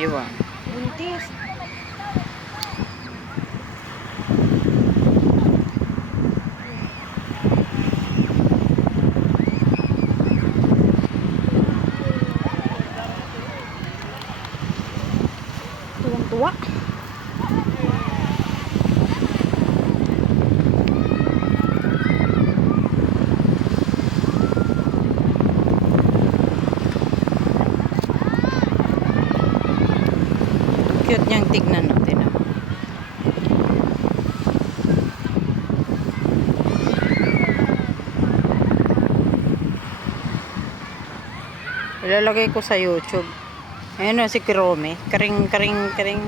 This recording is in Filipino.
Iwan. Buntis. Tuwang-tuwa. Cute niyang tignan natin. Ilalagay ko sa YouTube. Ayun o, si Kirome. Karing, karing, karing.